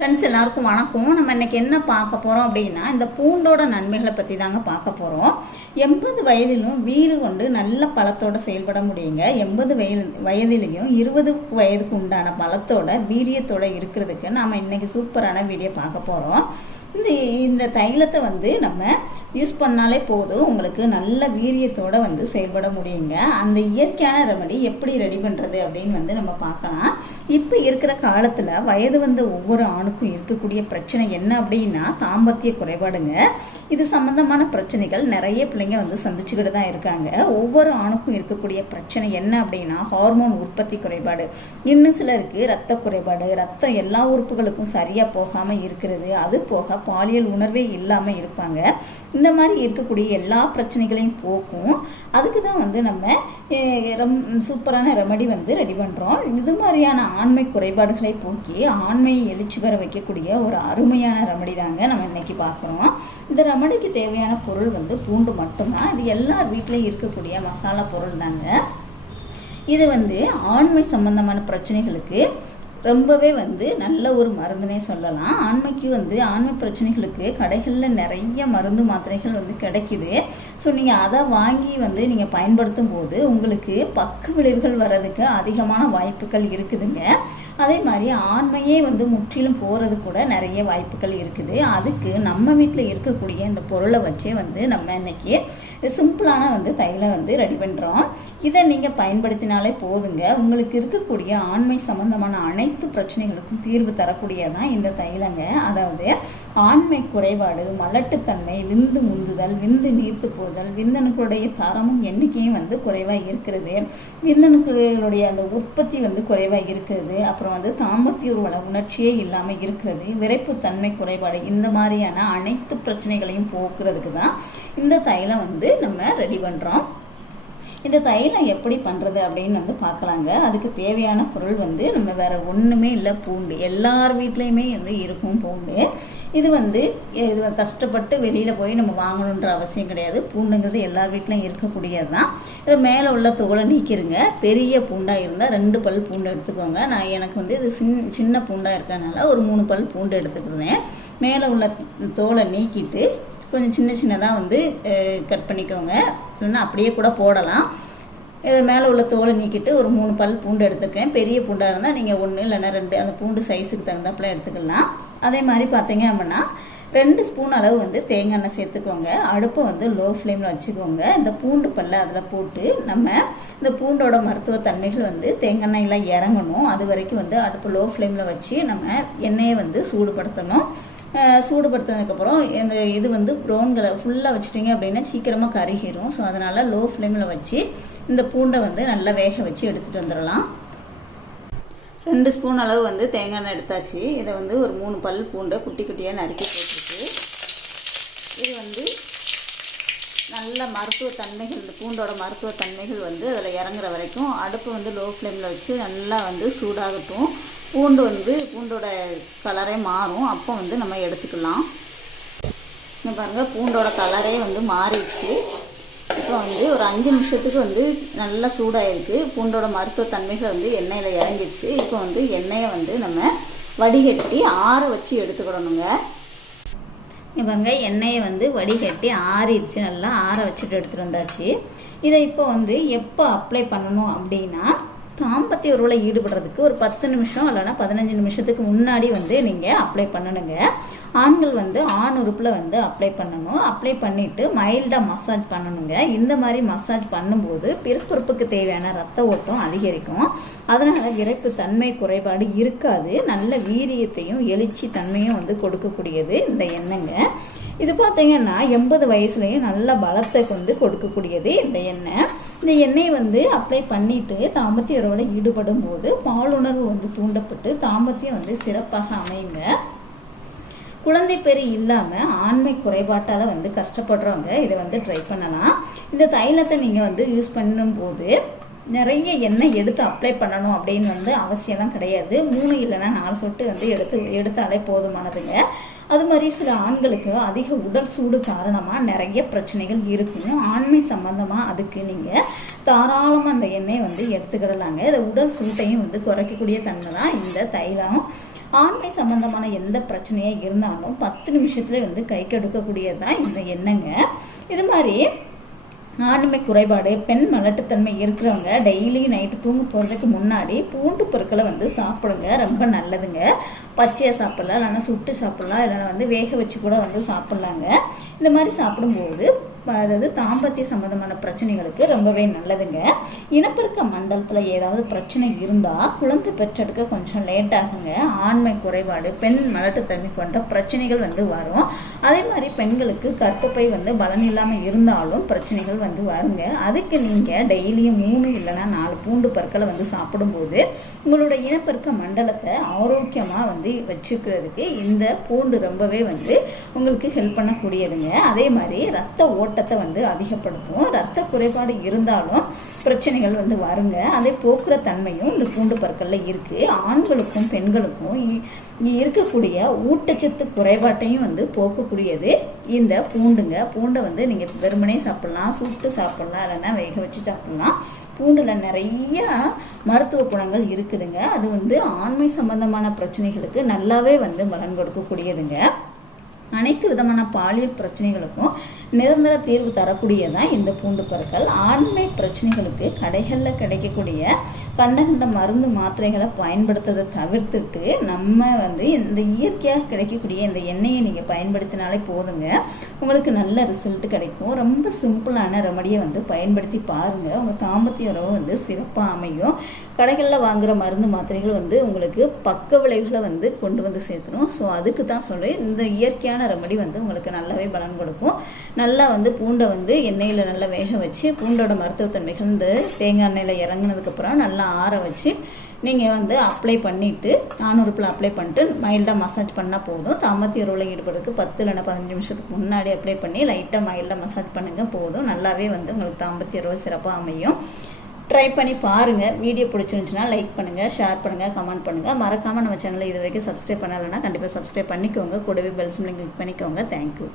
Friends எல்லாருக்கும் வணக்கம். நம்ம இன்றைக்கி என்ன பார்க்க போகிறோம் அப்படின்னா இந்த பூண்டோட நன்மைகளை பற்றி தாங்க பார்க்க போகிறோம் எண்பது வயதிலும் வீறு கொண்டு நல்ல பழத்தோட செயல்பட முடியுங்க. எண்பது வயது வயதிலையும் இருபது வயதுக்கு உண்டான பழத்தோட வீரியத்தோட இருக்கிறதுக்கு நாம் இன்றைக்கி சூப்பரான வீடியோ பார்க்க போகிறோம் இந்த இந்த தைலத்தை வந்து நம்ம யூஸ் பண்ணாலே போதும். உங்களுக்கு நல்ல வீரியத்தோடு வந்து செயல்பட முடியுங்க. அந்த இயற்கையான ரெமடி எப்படி ரெடி பண்ணுறது அப்படின்னு வந்து நம்ம பார்க்கலாம். இப்போ இருக்கிற காலத்தில் வயது வந்த ஒவ்வொரு ஆணுக்கும் இருக்கக்கூடிய பிரச்சனை என்ன அப்படின்னா தாம்பத்திய குறைபாடுங்க. இது சம்மந்தமான பிரச்சனைகள் நிறைய பிள்ளைங்க வந்து சந்திச்சுக்கிட்டு தான் இருக்காங்க. ஒவ்வொரு ஆணுக்கும் இருக்கக்கூடிய பிரச்சனை என்ன அப்படின்னா ஹார்மோன் உற்பத்தி குறைபாடு. இன்னும் சிலருக்கு ரத்த குறைபாடு ரத்தம் எல்லா உறுப்புகளுக்கும் சரியாக போகாமல் இருக்கிறது. அது போக பாலியல் உணர்வே இல்லாமல் இருப்பாங்க. இந்த மாதிரி இருக்கக்கூடிய எல்லா பிரச்சனைகளையும் போக்கும். அதுக்கு தான் வந்து நம்ம ரொம் சூப்பரான ரெமடி வந்து ரெடி பண்ணுறோம் இது மாதிரியான ஆண்மை குறைபாடுகளை போக்கி ஆண்மையை எழுச்சி பெற வைக்கக்கூடிய ஒரு அருமையான ரெமடி தாங்க நம்ம இன்னைக்கு பார்க்குறோம் இந்த ரெமடிக்கு தேவையான பொருள் வந்து பூண்டு மட்டும்தான். இது எல்லார் வீட்லேயும் இருக்கக்கூடிய மசாலா பொருள் தாங்க. இது வந்து ஆண்மை சம்பந்தமான பிரச்சனைகளுக்கு ரொம்பவே வந்து நல்ல ஒரு மருந்துனே சொல்லலாம். ஆண்மைக்கு வந்து ஆண்மை பிரச்சனைகளுக்கு கடைகளில் நிறைய மருந்து மாத்திரைகள் வந்து கிடைக்குது. ஸோ நீங்கள் அதை வாங்கி வந்து நீங்கள் பயன்படுத்தும் போது உங்களுக்கு பக்க விளைவுகள் வர்றதுக்கு அதிகமான வாய்ப்புகள் இருக்குதுங்க. அதே மாதிரி ஆண்மையே வந்து முற்றிலும் போகிறது கூட நிறைய வாய்ப்புகள் இருக்குது. அதுக்கு நம்ம வீட்டில் இருக்கக்கூடிய இந்த பொருளை வச்சே வந்து நம்ம சிம்பிளான வந்து தைலம் வந்து ரெடி பண்ணுறோம் இதை நீங்கள் பயன்படுத்தினாலே போதுங்க. உங்களுக்கு இருக்கக்கூடிய ஆண்மை சம்பந்தமான அனைத்து பிரச்சனைகளுக்கும் தீர்வு தரக்கூடியதான் இந்த தைலங்க அதாவது ஆண்மை குறைபாடு மலட்டுத்தன்மை விந்து முந்துதல் விந்து நீர்த்து போதல் விந்தணுக்களுடைய தரமும் எண்ணிக்கையும் வந்து குறைவாக இருக்கிறது. விந்தணுக்களுடைய அந்த உற்பத்தி வந்து குறைவாக இருக்கிறது. அப்புறம் வந்து தாம்பத்திய உருவல உணர்ச்சியே இல்லாமல் இருக்கிறது. விரைப்புத்தன்மை குறைபாடு இந்த மாதிரியான அனைத்து பிரச்சனைகளையும் போக்குறதுக்கு தான் இந்த தைலம் வந்து நம்ம ரெடி பண்ணுறோம் இந்த தைலம் எப்படி பண்ணுறது அப்படின்னு வந்து பார்க்கலாங்க. அதுக்கு தேவையான பொருள் வந்து நம்ம வேறு ஒன்றுமே இல்லை பூண்டு. எல்லார் வீட்லேயுமே வந்து இருக்கும் பூண்டு. இது வந்து இது கஷ்டப்பட்டு வெளியில் போய் நம்ம வாங்கணுன்ற அவசியம் கிடையாது. பூண்டுங்கிறது எல்லார் வீட்லையும் இருக்கக்கூடியது தான் இது மேலே உள்ள தோலை நீக்கிருங்க. பெரிய பூண்டாக இருந்தால் ரெண்டு பல் பூண்டு எடுத்துக்கோங்க. நான் எனக்கு வந்து இது சின் சின்ன பூண்டாக இருக்கிறதுனால ஒரு மூணு பல் பூண்டு எடுத்துக்கிறேன். மேலே உள்ள தோலை நீக்கிட்டு கொஞ்சம் சின்ன சின்னதாக வந்து கட் பண்ணிக்கோங்க. இல்லைன்னா அப்படியே கூட போடலாம். இது மேலே உள்ள தோலை நீக்கிட்டு ஒரு மூணு பல் பூண்டு எடுத்துருக்கேன். பெரிய பூண்டாக இருந்தால் நீங்கள் ஒன்று இல்லைன்னா ரெண்டு அந்த பூண்டு சைஸுக்கு தகுந்தாப்பில் எடுத்துக்கலாம். அதே மாதிரி பார்த்தீங்க அப்படின்னா ரெண்டு ஸ்பூன் அளவு வந்து தேங்காய் எண்ணெய் சேர்த்துக்கோங்க. அடுப்பை வந்து லோ ஃப்ளேமில் வச்சுக்கோங்க. இந்த பூண்டு பல்ல அதில் போட்டு நம்ம இந்த பூண்டோட மருத்துவ தன்மைகள் வந்து தேங்காய் எண்ணெயில் இறங்கணும். அது வரைக்கும் வந்து அடுப்பு லோ ஃப்ளேமில் வச்சு நம்ம எண்ணெயை வந்து சூடுபடுத்தணும். சூடுபடுத்தினதுக்கப்புறம் இந்த இது வந்து ப்ரௌன் கலர் ஃபுல்லாக வச்சுட்டிங்க அப்படின்னா சீக்கிரமாக கருகிரும். ஸோ அதனால் லோ ஃப்ளேமில் வச்சு இந்த பூண்டை வந்து நல்லா வேக வச்சு எடுத்துகிட்டு வந்துடலாம். ரெண்டு ஸ்பூன் அளவு வந்து தேங்காய் எண்ணெய் எடுத்தாச்சு. இதை வந்து ஒரு மூணு பல் பூண்டை குட்டி குட்டியாக நறுக்கி போட்டுருக்கு இது வந்து நல்ல மருத்துவ தன்மைகள் இந்த பூண்டோட மருத்துவ தன்மைகள் வந்து அதில் இறங்குற வரைக்கும் அடுப்பு வந்து லோ ஃப்ளேமில் வச்சு நல்லா வந்து சூடாகட்டும். பூண்டு வந்து பூண்டோட கலரே மாறும். அப்போ வந்து நம்ம எடுத்துக்கலாம். இங்கே பாருங்கள் பூண்டோட கலரே வந்து மாறிடுச்சு. இப்போ வந்து ஒரு அஞ்சு நிமிஷத்துக்கு வந்து நல்லா சூடாகிருக்கு பூண்டோட மருத்துவ தன்மைகள் வந்து எண்ணெயில் இறங்கிடுச்சு. இப்போ வந்து எண்ணெயை வந்து நம்ம வடிகட்டி ஆற வச்சு எடுத்துக்கிடணுங்க இங்கே பாருங்க எண்ணெயை வந்து வடிகட்டி ஆறிடுச்சு. நல்லா ஆற வச்சுட்டு எடுத்துகிட்டு வந்தாச்சு. இதை இப்போ வந்து எப்போ அப்ளை பண்ணணும் அப்படின்னா தாம்பத்திய உருவில் ஈடுபடுறதுக்கு ஒரு பத்து நிமிஷம் இல்லைன்னா பதினஞ்சு நிமிஷத்துக்கு முன்னாடி வந்து நீங்கள் அப்ளை பண்ணணுங்க. ஆண்கள் வந்து ஆண் உறுப்பில் வந்து அப்ளை பண்ணணும். அப்ளை பண்ணிவிட்டு மைல்டாக மசாஜ் பண்ணணுங்க. இந்த மாதிரி மசாஜ் பண்ணும்போது பிறப்புறுப்புக்கு தேவையான ரத்த ஓட்டம் அதிகரிக்கும். அதனால் இறப்பு தன்மை குறைபாடு இருக்காது. நல்ல வீரியத்தையும் எழுச்சி தன்மையும் வந்து கொடுக்கக்கூடியது இந்த எண்ணெய்ங்க. இது பார்த்தீங்கன்னா எண்பது வயசுலேயும் நல்ல பலத்தை வந்து கொடுக்கக்கூடியது இந்த எண்ணெய். இந்த எண்ணெயை வந்து அப்ளை பண்ணிட்டு தாமத்திய உறவோட ஈடுபடும் போது பாலுணர்வு வந்து தூண்டப்பட்டு தாம்பத்தியம் வந்து சிறப்பாக அமையுங்க. குழந்தை பெரு இல்லாமல் ஆண்மை குறைபாட்டால் வந்து கஷ்டப்படுறவங்க இதை வந்து ட்ரை பண்ணலாம். இந்த தைலத்தை நீங்கள் வந்து யூஸ் பண்ணும்போது நிறைய எண்ணெய் எடுத்து அப்ளை பண்ணணும் அப்படின்னு வந்து அவசியம்லாம் கிடையாது. மூணு இல்லைன்னா நாலு சொட்டு வந்து எடுத்து எடுத்தாலே போதுமானதுங்க. அது மாதிரி சில ஆண்களுக்கு அதிக உடல் சூடு காரணமாக நிறைய பிரச்சனைகள் இருக்கும் ஆண்மை சம்பந்தமாக அதுக்கு நீங்கள் தாராளமாக அந்த எண்ணெயை வந்து எடுத்துக்கிடலாங்க. இந்த உடல் சூட்டையும் வந்து குறைக்கக்கூடிய தன்மை தான் இந்த தைலம். ஆண்மை சம்பந்தமான எந்த பிரச்சனையாக இருந்தாலும் பத்து நிமிஷத்துல வந்து கை கெடுக்கக்கூடியது தான் இந்த எண்ணெய்ங்க. இது மாதிரி ஆண்மை குறைபாடு பெண் மலட்டுத்தன்மை இருக்கிறவங்க டெய்லி நைட்டு தூங்க போகிறதுக்கு முன்னாடி பூண்டு பொருட்களை வந்து சாப்பிடுங்க. ரொம்ப நல்லதுங்க. பச்சையாக சாப்பிட்லாம் இல்லைன்னா சுட்டு சாப்பிட்லாம் இல்லைன்னா வந்து வேக வச்சு கூட வந்து சாப்பிட்லாங்க. இந்த மாதிரி சாப்பிடும்போது அதாவது தாம்பத்திய சம்மந்தமான பிரச்சனைகளுக்கு ரொம்பவே நல்லதுங்க. இனப்பெருக்க மண்டலத்தில் ஏதாவது பிரச்சனை இருந்தால் குழந்தை பெற்றெடுக்க கொஞ்சம் லேட் ஆகுங்க. ஆண்மை குறைபாடு பெண் மலட்டுத்தன்மை போன்ற பிரச்சனைகள் வந்து வரும். அதே மாதிரி பெண்களுக்கு கற்பப்பை வந்து பலன் இல்லாமல் இருந்தாலும் பிரச்சனைகள் வந்து வருங்க. அதுக்கு நீங்கள் டெய்லியும் மூணு இல்லைன்னா நாலு பூண்டு பற்களை வந்து சாப்பிடும்போது உங்களோட இனப்பெருக்க மண்டலத்தை ஆரோக்கியமாக வந்து வச்சுக்கிறதுக்கு இந்த பூண்டு ரொம்பவே வந்து உங்களுக்கு ஹெல்ப் பண்ணக்கூடியதுங்க. அதே மாதிரி ரத்த ஓட்டத்தை வந்து அதிகப்படுத்தும். ரத்த குறைபாடு இருந்தாலும் பிரச்சனைகள் வந்து வருங்க. அதை போக்குற தன்மையும் இந்த பூண்டு பற்களில் இருக்குது ஆண்களுக்கும் பெண்களுக்கும் இருக்கக்கூடிய ஊட்டச்சத்து குறைபாட்டையும் வந்து போக்கக்கூடியது இந்த பூண்டுங்க. பூண்டை வந்து நீங்கள் வெறுமனே சாப்பிட்லாம். சுட்டு சாப்பிட்லாம். இல்லைன்னா வேக வச்சு சாப்பிட்லாம். பூண்டில் நிறைய மருத்துவ குணங்கள் இருக்குதுங்க. அது வந்து ஆண்மை சம்பந்தமான பிரச்சனைகளுக்கு நல்லாவே வந்து பலன் கொடுக்கக்கூடியதுங்க. அனைத்து விதமான பாலியல் பிரச்சனைகளுக்கும் நிரந்தர தீர்வு தரக்கூடியதான் இந்த பூண்டு பொருட்கள் ஆண்மை பிரச்சனைகளுக்கு கடைகளில் கிடைக்கக்கூடிய கண்ட கண்ட மருந்து மாத்திரைகளை பயன்படுத்துறதை தவிர்த்துட்டு நம்ம வந்து இந்த இயற்கையாக கிடைக்கக்கூடிய இந்த எண்ணெயை நீங்கள் பயன்படுத்தினாலே போதுங்க. உங்களுக்கு நல்ல ரிசல்ட் கிடைக்கும். ரொம்ப சிம்பிளான ரெமடியை வந்து பயன்படுத்தி பாருங்கள் உங்கள் தாம்பத்திய உறவு வந்து சிறப்பாக அமையும். கடைகளில் வாங்குகிற மருந்து மாத்திரைகள் வந்து உங்களுக்கு பக்க விளைவுகளை வந்து கொண்டு வந்து சேர்த்துடும் ஸோ அதுக்கு தான் சொல்கிறேன் இந்த இயற்கையான ரெமடி வந்து உங்களுக்கு நல்லாவே பலன் கொடுக்கும். நல்லா வந்து பூண்டை வந்து எண்ணெயில் நல்லா வேக வச்சு பூண்டோட மருத்துவத்தன்மைகள் இந்த தேங்காய் எண்ணெயில் இறங்கினதுக்கப்புறம் நல்லா ஆற வச்சு நீங்கள் வந்து அப்ளை பண்ணிவிட்டு நானூறுப்பில் அப்ளை பண்ணிட்டு மைல்டாக மசாஜ் பண்ணால் போதும். தாமத்தி உறவில் ஈடுபடுறதுக்கு பத்து இல்லைன்னா பதினஞ்சு நிமிஷத்துக்கு முன்னாடி அப்ளை பண்ணி லைட்டாக மைல்டாக மசாஜ் பண்ணுங்கள் போதும். நல்லாவே வந்து உங்களுக்கு தாம்பத்தி உறவு சிறப்பாக அமையும். ட்ரை பண்ணி பாருங்கள் வீடியோ பிடிச்சிருந்துச்சுன்னா லைக் பண்ணுங்கள் ஷேர் பண்ணுங்கள் கமெண்ட் பண்ணுங்கள் மறக்காமல் நம்ம சேனலை இது வரைக்கும் சப்ஸ்கிரைப் பண்ணலைன்னா கண்டிப்பாக சப்ஸ்கிரைப் பண்ணிக்கோங்க. கூடவே பெல் சிம்லிங் கிளிக் பண்ணிக்கோங்க. Thank you